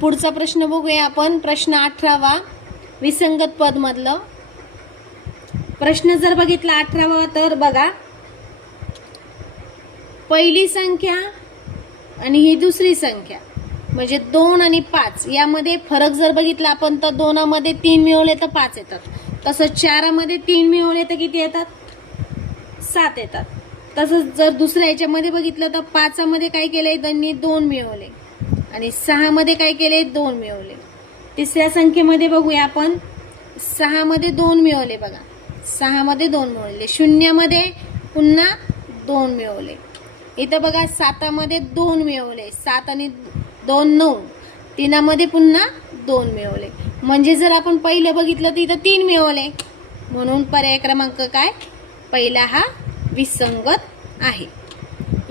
पुढचा प्रश्न बघूया आपण. प्रश्न 18वा विसंगत पद मधलं प्रश्न जर बघितला 18वा तर बघा, पहिली संख्या आणि ही दुसरी संख्या म्हणजे 2 आणि 5 यामध्ये फरक जर बघितला आपण तर 2 मध्ये 3 मिळवले तर 5 येतात. तसंच 4 मध्ये 3 मिळवले तर किती येतात? 7 येतात. तसंच जर दुसऱ्या याच्यामध्ये बघितलं तर 5 मध्ये काय केलंय त्यांनी 2 मिळवले आणि 6 मध्ये काय केले 2 मिळवले. तिसऱ्या संख्येमध्ये बघूया आपण, 6 मध्ये 2 मिळवले बघा, 6 मध्ये 2 मिळवले. 0 मध्ये पुन्हा 2 मिळवले. इथं बघा 7 मध्ये 2 मिळवले, 7 आणि 2 9. 3 मध्ये पुन्हा 2 मिळवले. म्हणजे जर आपण पहिलं बघितलं तर इथं 3 मिळवले, म्हणून पर्याय क्रमांक काय? पहिला हा विसंगत आहे.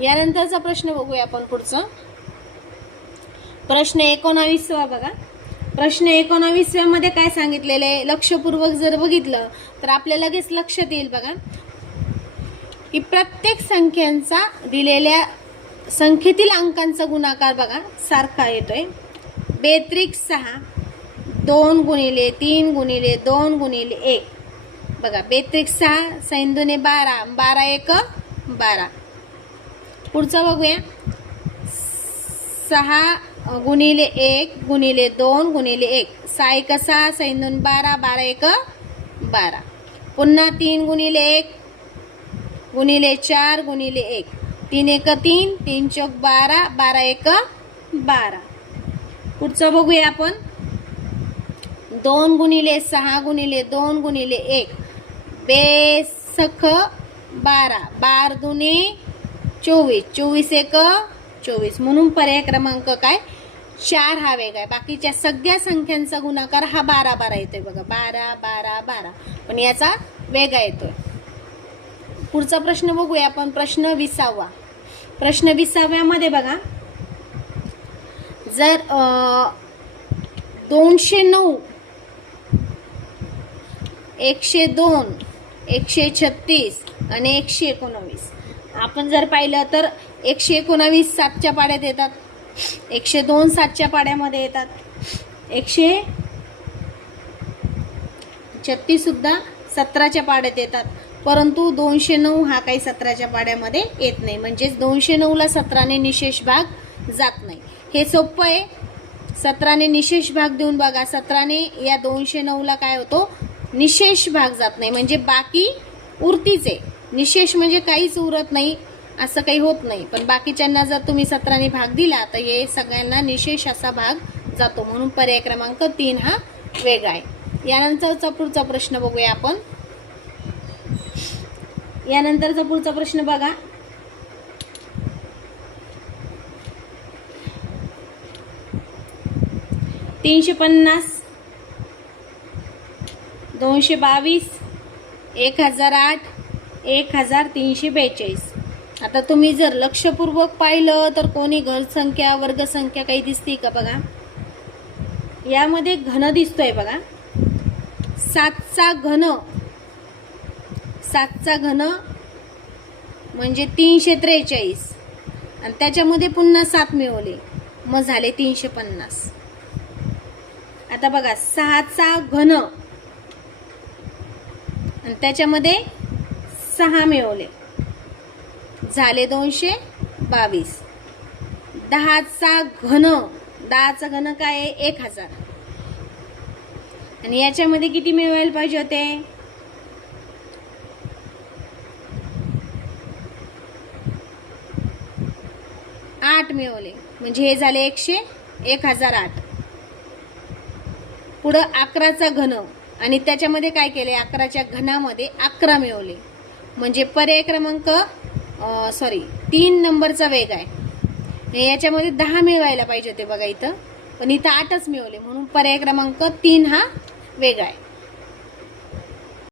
यानंतरचा प्रश्न बघूया आपण पुढचं. प्रश्न 19वा बघा. प्रश्न 19व्या मध्ये काय सांगितलेले, लक्षपूर्वक जर बघितलं तर आपल्याला लगेच लक्षात येईल बघा की प्रत्येक संख्यांचा दिलेल्या संख्येतील अंकांचा गुणाकार बघा सारखा येतोय. 42 6 2 गुणिले 3 गुणिले 2 गुणिले 1 बघा. 42 6 सैंदुने 12, 12 1 12. पुढचं बघूया, 6 गुणिले 1 गुणिले 2 गुणिले 1 6 1 6 सैंदून 12, 12 1 12. पुन्हा 3 गुणिले 1 गुणिले 4 गुणिले 1 3 1 3 3 चौक 12, 12 1 12. पुढचं बघूया आपण, 2 गुणिले 6 गुणिले 2 गुणिले 1 बेसख 12, 12 दुने 24, 24 1 24. म्हणून पर्याय क्रमांक काय? 4 हा वेगळा आहे. बाकीच्या सगळ्या संख्यांचा गुणाकार हा 12 12 येतोय बघा, 12 12 12, पण याचा वेगळा येतोय. पुढचा प्रश्न बघूया आपण. प्रश्न 20वा. प्रश्न 20व्या मध्ये बघा, जर 209 102 136 आणि 119 आपण जर पाहिलं तर 119 7च्या पाड्यात येतात, 102 7च्या पाड्यामध्ये येतात, 136 सुद्धा 17च्या पाड्यात येतात. परंतु 209 हा काही 17च्या पाड्यामध्ये येत नाही. म्हणजेच 209ला 17ने निशेष भाग जात नाही. हे सोपं आहे. 17ने निशेष भाग देऊन बघा, 17ने या 209ला काय होतो? निशेष भाग जात नाही. म्हणजे बाकी उरतीचे, निशेष म्हणजे काहीच उरत नाही असं काही होत नाही. पण बाकीच्यांना जर तुम्ही 17ने भाग दिला तर हे सगळ्यांना निशेष असा भाग जातो. म्हणून पर्याय क्रमांक 3 हा वेगळा आहे. यानंतरचा पुढचा प्रश्न बघूया आपण. यानंतरचा पुढचा प्रश्न बघा, 350 222 1008 1342. आता तुम्ही जर लक्षपूर्वक पाहिलं तर कोणी घनसंख्या वर्गसंख्या काही दिसते का बघा. यामध्ये घन दिसतोय बघा, 7चा घन, 7चा घन म्हणजे 343 आणि त्याच्यामध्ये पुन्हा 7 मिळवले, मग झाले 350. आता बघा 6चा घन आणि त्याच्यामध्ये 6 मिळवले, झाले 222. 10चा घन, 10चा घन काय आहे? 1000 आणि याच्यामध्ये किती मिळवायला पाहिजे होते? 8 मिळवले, म्हणजे हे झाले 1008. पुढं 11चा घन आणि त्याच्यामध्ये काय केले? 11च्या घनामध्ये 11 मिळवले, म्हणजे पर्याय क्रमांक 3 नंबरचा वेग आहे. याच्यामध्ये 10 मिळवायला पाहिजे होते बघा इथं, पण इथं 8च मिळवले, म्हणून पर्याय क्रमांक 3 हा वेगळा आहे.